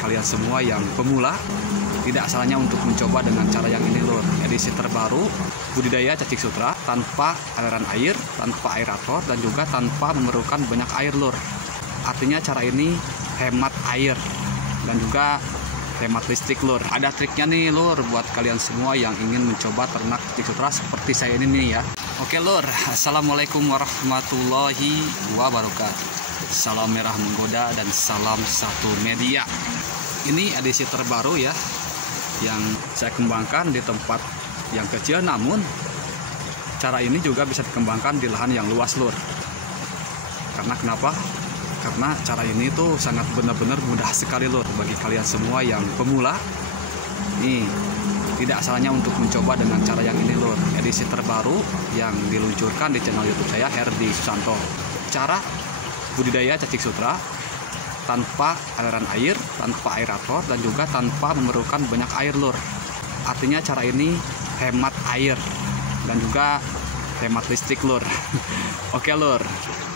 kalian semua yang pemula, tidak salahnya untuk mencoba dengan cara yang ini lur. Edisi terbaru budidaya cacing sutra tanpa aliran air, tanpa aerator, dan juga tanpa memerlukan banyak air lur. Artinya cara ini hemat air dan juga hemat listrik lur. Ada triknya nih lur buat kalian semua yang ingin mencoba ternak cacing sutra seperti saya ini nih ya. Oke lur, assalamualaikum warahmatullahi wabarakatuh. Salam merah menggoda dan salam satu media. Ini edisi terbaru ya, yang saya kembangkan di tempat yang kecil, namun cara ini juga bisa dikembangkan di lahan yang luas lur. Karena kenapa? Karena cara ini tuh sangat benar-benar mudah sekali lur bagi kalian semua yang pemula. Nih, tidak salahnya untuk mencoba dengan cara yang ini lur. Edisi terbaru yang diluncurkan di channel YouTube saya, Herdi Susanto. Cara budidaya cacing sutra tanpa aliran air, tanpa aerator, dan juga tanpa memerlukan banyak air lur. Artinya cara ini hemat air dan juga hemat listrik lur. Oke lur,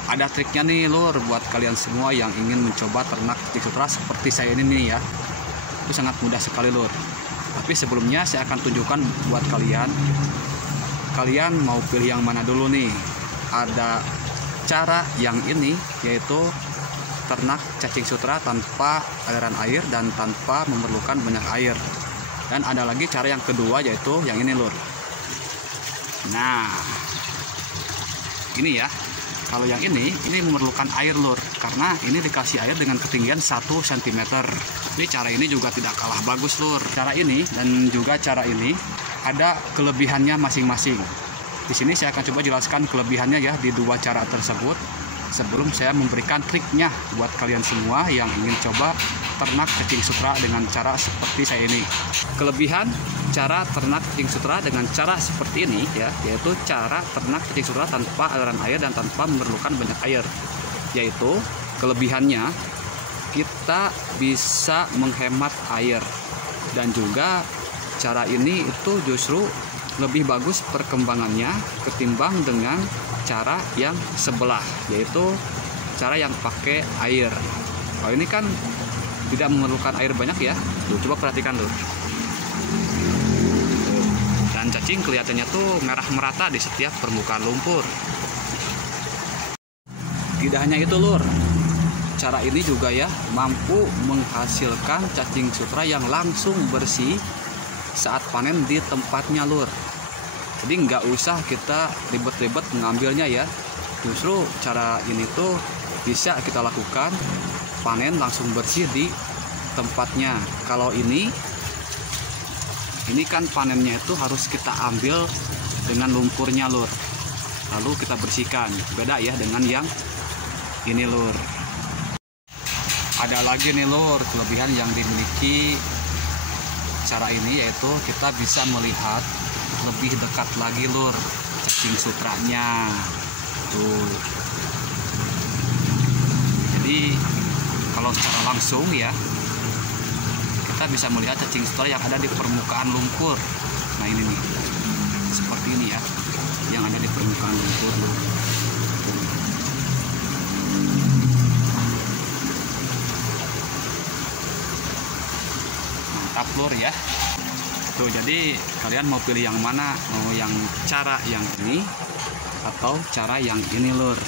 ada triknya nih lur buat kalian semua yang ingin mencoba ternak cacing sutra seperti saya ini nih ya. Itu sangat mudah sekali lur. Tapi sebelumnya saya akan tunjukkan buat kalian mau pilih yang mana dulu nih. Ada cara yang ini, yaitu ternak cacing sutra tanpa aliran air dan tanpa memerlukan banyak air. Dan ada lagi cara yang kedua, yaitu yang ini lur. Nah, ini ya. Kalau yang ini memerlukan air lur, karena ini dikasih air dengan ketinggian 1 cm. Ini cara ini juga tidak kalah bagus lur. Cara ini dan juga cara ini ada kelebihannya masing-masing. Di sini saya akan coba jelaskan kelebihannya ya di dua cara tersebut, sebelum saya memberikan triknya buat kalian semua yang ingin coba ternak cacing sutra dengan cara seperti saya ini. Kelebihan cara ternak cacing sutra dengan cara seperti ini ya, yaitu cara ternak cacing sutra tanpa aliran air dan tanpa memerlukan banyak air. Yaitu kelebihannya, kita bisa menghemat air, dan juga cara ini itu justru lebih bagus perkembangannya ketimbang dengan cara yang sebelah, yaitu cara yang pakai air. Kalau ini kan tidak memerlukan air banyak ya. Tuh, coba perhatikan tuh. Dan cacing kelihatannya tuh merah merata di setiap permukaan lumpur. Tidak hanya itu lur, cara ini juga ya mampu menghasilkan cacing sutra yang langsung bersih saat panen di tempatnya lur. Jadi nggak usah kita ribet-ribet mengambilnya ya. Justru cara ini tuh bisa kita lakukan panen langsung bersih di tempatnya. Kalau ini kan panennya itu harus kita ambil dengan lumpurnya lur, lalu kita bersihkan. Beda ya dengan yang ini lur. Ada lagi nih lur kelebihan yang dimiliki cara ini, yaitu kita bisa melihat lebih dekat lagi lur cacing sutranya tuh. Jadi kalau secara langsung ya, kita bisa melihat cacing sutra yang ada di permukaan lumpur. Nah ini nih, seperti ini ya, yang ada di permukaan lumpur lur. Mantap lur ya. Tuh, jadi kalian mau pilih yang mana? Mau yang cara yang ini atau cara yang ini lur?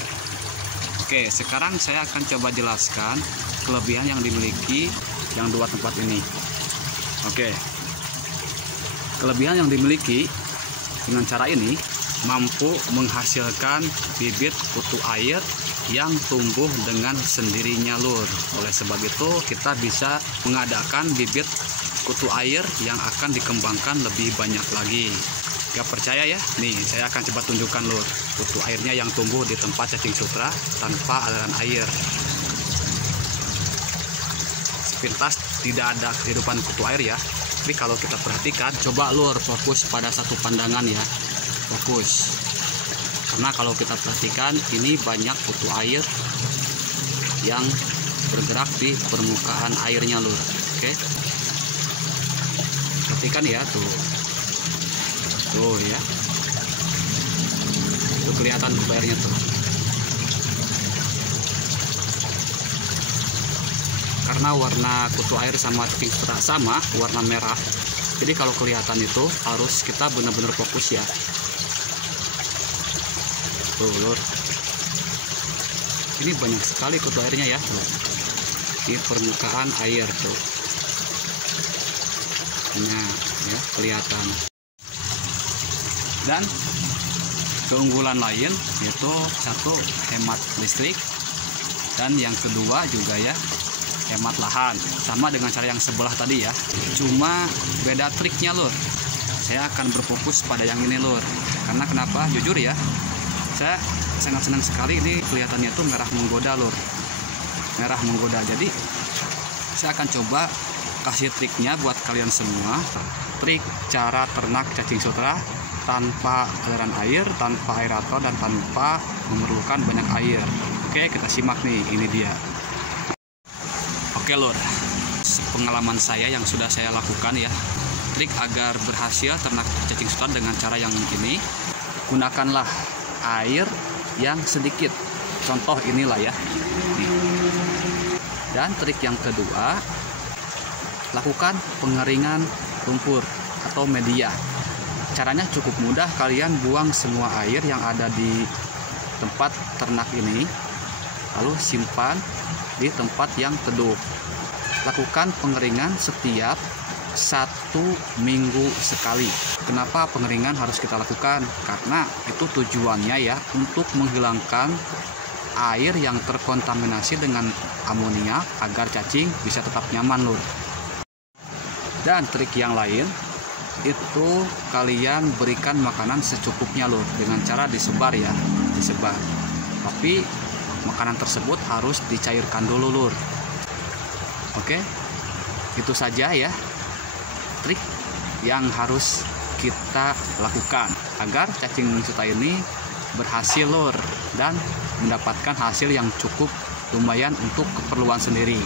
Oke, sekarang saya akan coba jelaskan kelebihan yang dimiliki yang dua tempat ini. Oke, kelebihan yang dimiliki dengan cara ini mampu menghasilkan bibit kutu air yang tumbuh dengan sendirinya lur. Oleh sebab itu kita bisa mengadakan bibit kutu air yang akan dikembangkan lebih banyak lagi. Gak percaya ya? Nih, saya akan coba tunjukkan lur kutu airnya yang tumbuh di tempat cacing sutra tanpa aliran air. Sepintas tidak ada kehidupan kutu air ya. Tapi kalau kita perhatikan, coba lur fokus pada satu pandangan ya. Fokus. Karena kalau kita perhatikan, ini banyak kutu air yang bergerak di permukaan airnya lur. Oke. Perhatikan ya tuh ya, tuh kelihatan kutu airnya tuh. karena warna kutu air sama cacing sutra sama warna merah, jadi kalau kelihatan itu harus kita benar-benar fokus ya. Tuh lur, ini banyak sekali kutu airnya ya tuh di permukaan air tuh. Nah ya kelihatan. Dan keunggulan lain yaitu satu, hemat listrik, dan yang kedua juga ya hemat lahan, sama dengan cara yang sebelah tadi ya, cuma beda triknya lur. Saya akan berfokus pada yang ini lur, karena kenapa, jujur ya, saya sangat senang sekali ini kelihatannya tuh merah menggoda lur, merah menggoda. Jadi saya akan coba kasih triknya buat kalian semua, trik cara ternak cacing sutra tanpa aliran air, tanpa aerator, dan tanpa memerlukan banyak air. Oke, kita simak nih, ini dia. Oke lur, pengalaman saya yang sudah saya lakukan ya, trik agar berhasil ternak cacing sutra dengan cara yang ini, gunakanlah air yang sedikit. Contoh inilah ya. Nih. Dan trik yang kedua, lakukan pengeringan lumpur atau media. Caranya cukup mudah, kalian buang semua air yang ada di tempat ternak ini, lalu simpan di tempat yang teduh. Lakukan pengeringan setiap 1 minggu sekali. Kenapa pengeringan harus kita lakukan? Karena itu tujuannya ya untuk menghilangkan air yang terkontaminasi dengan amonia agar cacing bisa tetap nyaman lur. Dan trik yang lain itu kalian berikan makanan secukupnya lur, dengan cara disebar ya, disebar. Tapi makanan tersebut harus dicairkan dulu lur. Oke, itu saja ya trik yang harus kita lakukan agar cacing sutra ini berhasil lur dan mendapatkan hasil yang cukup lumayan untuk keperluan sendiri.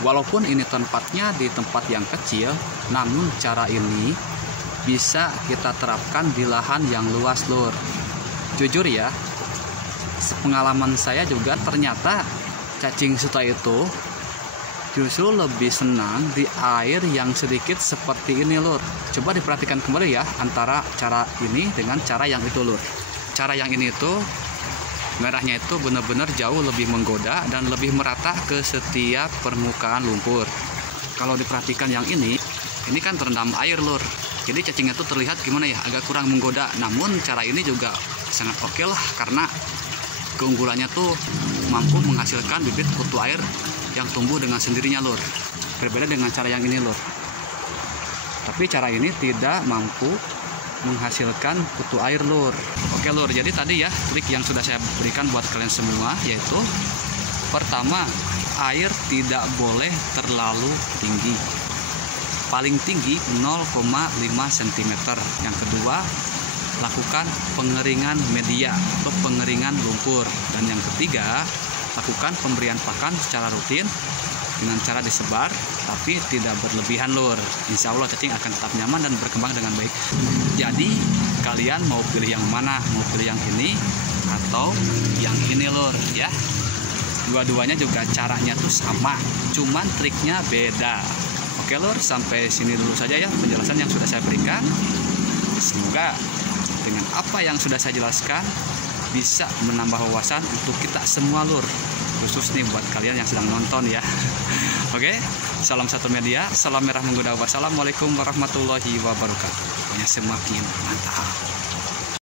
Walaupun ini tempatnya di tempat yang kecil, namun cara ini bisa kita terapkan di lahan yang luas lur. Jujur ya, sepengalaman saya juga ternyata cacing sutra itu justru lebih senang di air yang sedikit seperti ini lur. Coba diperhatikan kembali ya antara cara ini dengan cara yang itu lur. Cara yang ini tuh merahnya itu benar-benar jauh lebih menggoda dan lebih merata ke setiap permukaan lumpur. Kalau diperhatikan yang ini kan terendam air lur. Jadi cacingnya tuh terlihat gimana ya, agak kurang menggoda. Namun cara ini juga sangat oke lah, karena keunggulannya tuh mampu menghasilkan bibit kutu air yang tumbuh dengan sendirinya lur. Berbeda dengan cara yang ini lur. Tapi cara ini tidak mampu menghasilkan kutu air lur. Oke lur, jadi tadi ya trik yang sudah saya berikan buat kalian semua, yaitu pertama, air tidak boleh terlalu tinggi, paling tinggi 0,5 cm. Yang kedua, lakukan pengeringan media atau pengeringan lumpur. Dan yang ketiga, lakukan pemberian pakan secara rutin dengan cara disebar tapi tidak berlebihan lur. Insya Allah cacing akan tetap nyaman dan berkembang dengan baik. Jadi kalian mau pilih yang mana? Mau pilih yang ini atau yang ini lur ya. Dua-duanya juga caranya tuh sama, cuman triknya beda. Oke lur, sampai sini dulu saja ya penjelasan yang sudah saya berikan. Semoga dengan apa yang sudah saya jelaskan bisa menambah wawasan untuk kita semua lur, khusus nih buat kalian yang sedang nonton ya. Oke, salam satu media, salam merah menggoda. Wassalamualaikum warahmatullahi wabarakatuh. Pokoknya semakin mantap.